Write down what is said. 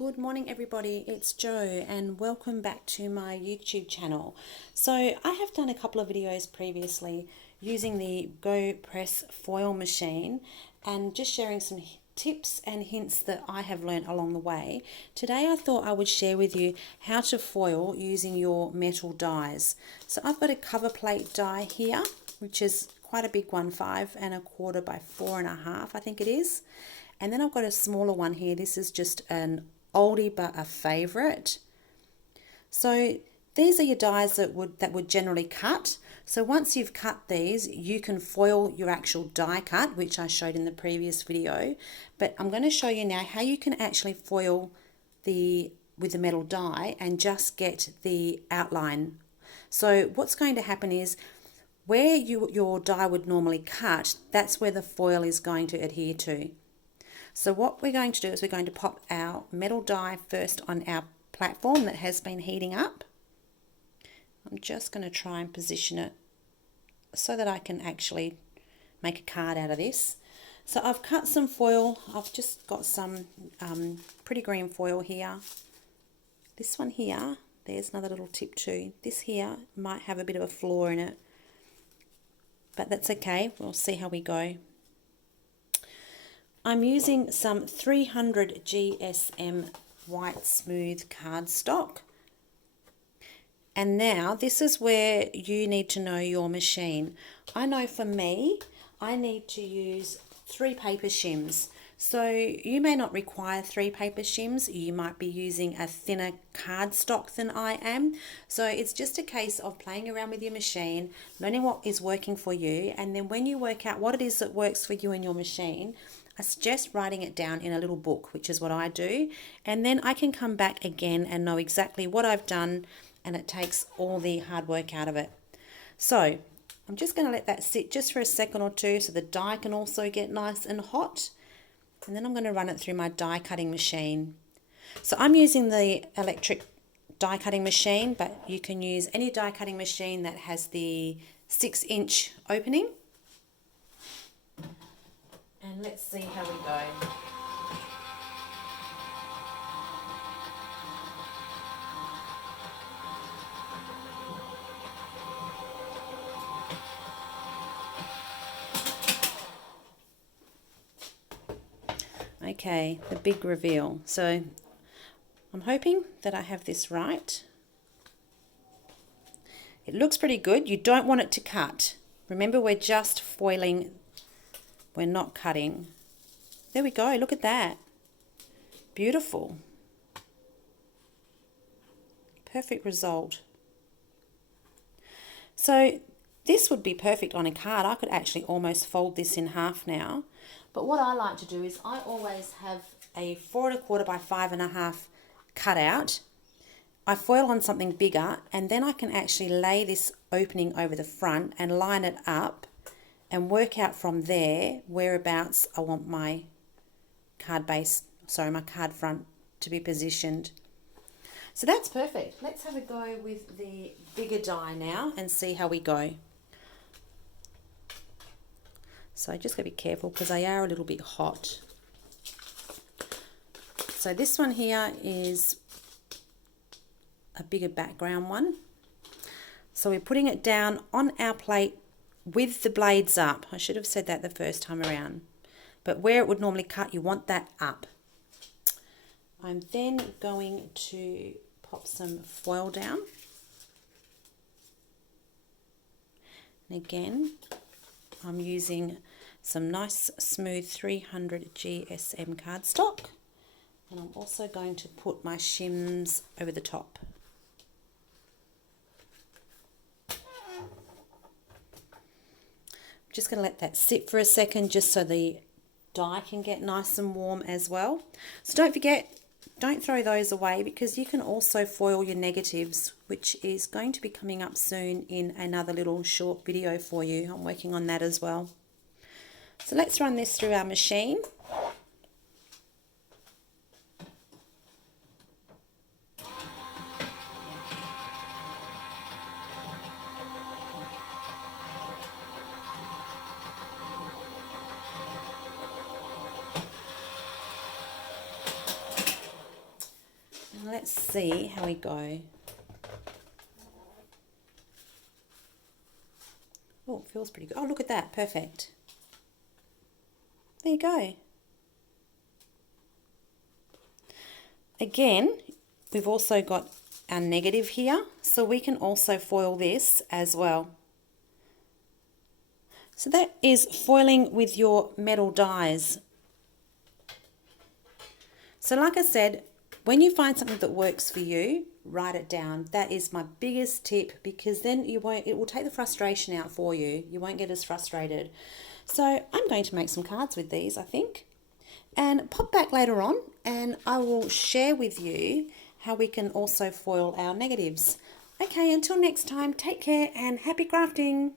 Good morning everybody, it's Jo and welcome back to my YouTube channel. So I have done a couple of videos previously using the Go Press foil machine and just sharing some tips and hints that I have learned along the way. Today I thought I would share with you how to foil using your metal dies. So I've got a cover plate die here, which is quite a big one, 5¼ by 4½, I think it is. And then I've got a smaller one here. This is just an oldie but a favorite. So these are your dies that would generally cut. So once you've cut these, you can foil your actual die cut, which I showed in the previous video. But I'm going to show you now how you can actually foil with the metal die and just get the outline. So what's going to happen is where your die would normally cut, that's where the foil is going to adhere to. So what we're going to do is we're going to pop our metal die first on our platform that has been heating up. I'm just going to try and position it so that I can actually make a card out of this. So I've cut some foil. I've just got some pretty green foil here. This one here, there's another little tip too. This here might have a bit of a flaw in it, but that's okay. We'll see how we go. I'm using some 300 GSM white smooth cardstock. And now this is where you need to know your machine. I know for me, I need to use 3 paper shims. So you may not require 3 paper shims. You might be using a thinner cardstock than I am. So it's just a case of playing around with your machine, learning what is working for you. And then when you work out what it is that works for you in your machine, I suggest writing it down in a little book, which is what I do, and then I can come back again and know exactly what I've done, and it takes all the hard work out of it. So I'm just going to let that sit just for a second or two so the die can also get nice and hot, and then I'm going to run it through my die cutting machine. So I'm using the electric die cutting machine, but you can use any die cutting machine that has the 6-inch opening. And let's see how we go. Okay, the big reveal. So I'm hoping that I have this right. It looks pretty good. You don't want it to cut. Remember, we're just foiling. We're not cutting. There we go, look at that. Beautiful. Perfect result. So this would be perfect on a card. I could actually almost fold this in half now. But what I like to do is I always have a 4¼ by 5½ cut out. I foil on something bigger, and then I can actually lay this opening over the front and line it up and work out from there whereabouts I want my card front to be positioned. So that's perfect. Let's have a go with the bigger die now and see how we go. So just gotta be careful because they are a little bit hot. So this one here is a bigger background one. So we're putting it down on our plate with the blades up. I should have said that the first time around. But where it would normally cut, you want that up. I'm then going to pop some foil down. And again, I'm using some nice smooth 300 GSM cardstock. And I'm also going to put my shims over the top. Just going to let that sit for a second just so the die can get nice and warm as well. So don't forget, don't throw those away because you can also foil your negatives, which is going to be coming up soon in another little short video for you. I'm working on that as well. So let's run this through our machine. let's see how we go. Oh, it feels pretty good. Oh, look at that. Perfect. There you go. Again, we've also got our negative here, so we can also foil this as well. So that is foiling with your metal dies. So like I said, when you find something that works for you, write it down. That is my biggest tip, because then it will take the frustration out for you. You won't get as frustrated. So I'm going to make some cards with these, I think, and pop back later on and I will share with you how we can also foil our negatives. Okay, until next time, take care and happy crafting.